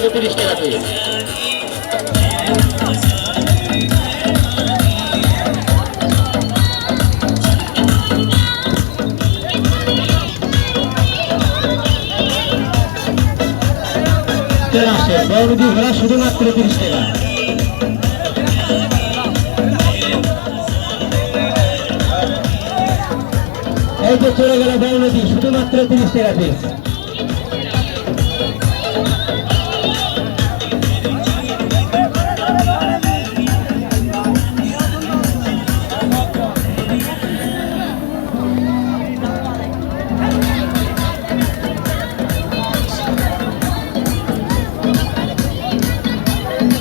মাত্র তিরিশ টাকা পিস শুধুমাত্র তিরিশ টাকা। এই যে চলে গেল বড় শুধুমাত্র তিরিশ টাকা পিস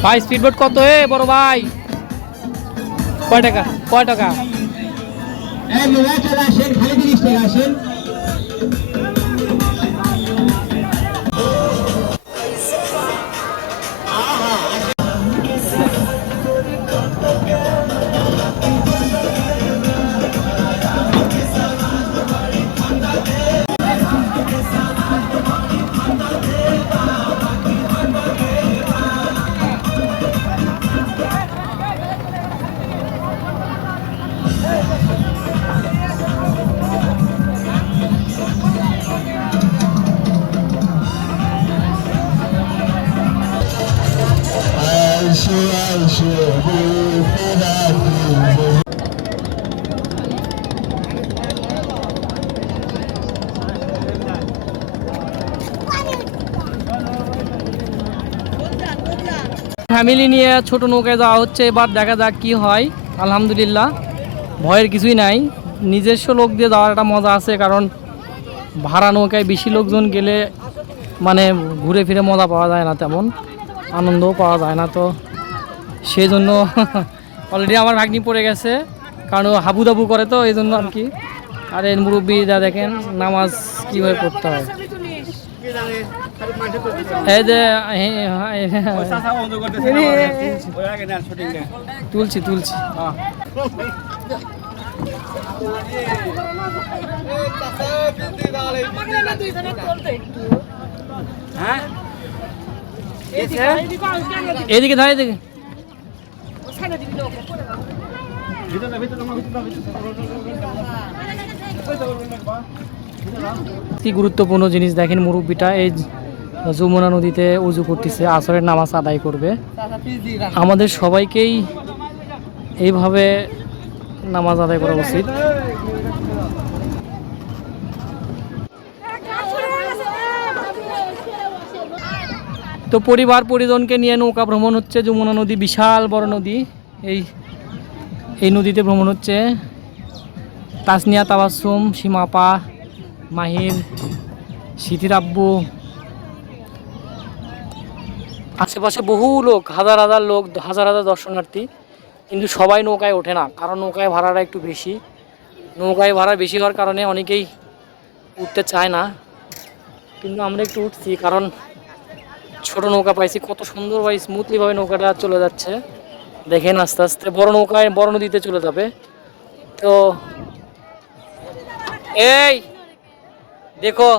ভাই স্পিড স্পিডবোট কত এ, বড় ভাই? কয় টাকা? কয় টাকা? এই মোবাইল চলে আসেন, খালি তিরিশ টাকা আসেন। ফ্যামিলি নিয়ে ছোট নৌকায় যাওয়া হচ্ছে, এবার দেখা যাক কি হয়। আলহামদুলিল্লাহ, ভয়ের কিছুই নাই। নিজস্ব লোক দিয়ে যাওয়ার একটা মজা আছে, কারণ ভাড়া নৌকায় বেশি লোকজন গেলে মানে ঘুরে ফিরে মজা পাওয়া যায় না তেমন। আনন্দও পাওয়া যায় না তো। সেই জন্য অলরেডি আমার ভাগ্নি পড়ে গেছে কারণ ও হাবুদাবু করে তো এই জন্য আর কি। আর এর মুরব্বীরা দেখেন নামাজ কীভাবে পড়তে হয়। এই যে তুলছি তুলছি। এদিকে ধারে এদিকে। কি গুরুত্বপূর্ণ জিনিস দেখেন মুরব্বিটা, এই যমুনা নদীতে উজু করতেছে, আসরের নামাজ আদায় করবে। আমাদের সবাইকেই এইভাবে নামাজ আদায় করা উচিত। তো পরিবার পরিজনকে নিয়ে নৌকা ভ্রমণ হচ্ছে, যমুনা নদী বিশাল বড় নদী, এই এই নদীতে ভ্রমণ হচ্ছে। তাসনিয়া তাবাসুম সীমাপা, মাহির, সিথির আব্বু। আশেপাশে বহু লোক, হাজার হাজার লোক, হাজার হাজার দর্শনার্থী। কিন্তু সবাই নৌকায় ওঠে না, কারণ নৌকায় ভাড়াটা একটু বেশি। নৌকায় ভাড়া বেশি হওয়ার কারণে অনেকেই উঠতে চায় না। কিন্তু আমরা একটু উঠছি, কারণ ছোট নৌকা পাইছি, কত সুন্দর ভাই স্মুথলিভাবে নৌকাটা চলে যাচ্ছে। দেখেন আস্তে আস্তে বড় নৌকায়, বড় নদীতে চলে যাবে। তো এই, দেখো।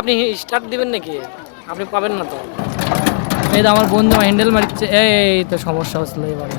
আপনি স্টার্ট দিবেন নাকি? আপনি পাবেন না তো। এই তো আমার বন্ধু হ্যান্ডেল মারিচ্ছে এই তো সমস্যা হচ্ছিল এবারে।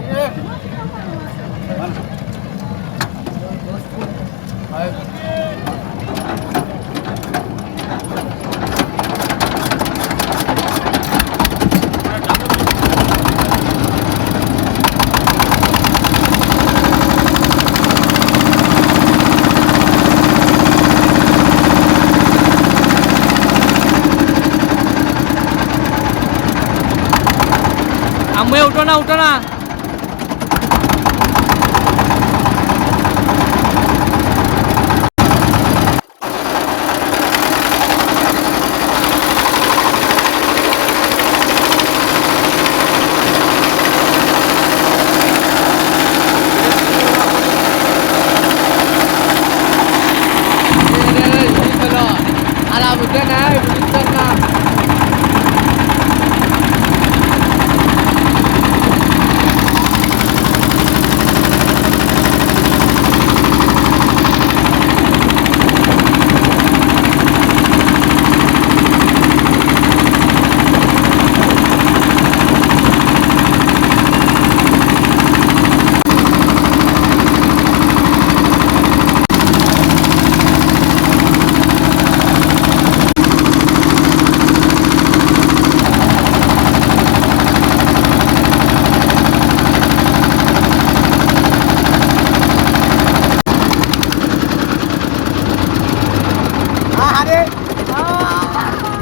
我干了我干了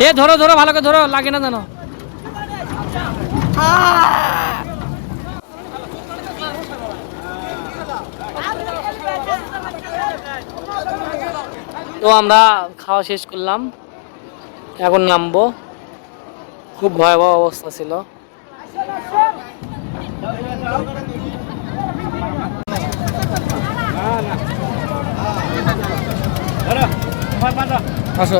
এ, ধরো ধরো ভালো করে ধরো, লাগে না জানো তো আমরা খাওয়া শেষ করলাম। এখন নামবো। খুব ভয়াবহ অবস্থা ছিল। আসো।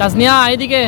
তাসনিয়া এদিকে।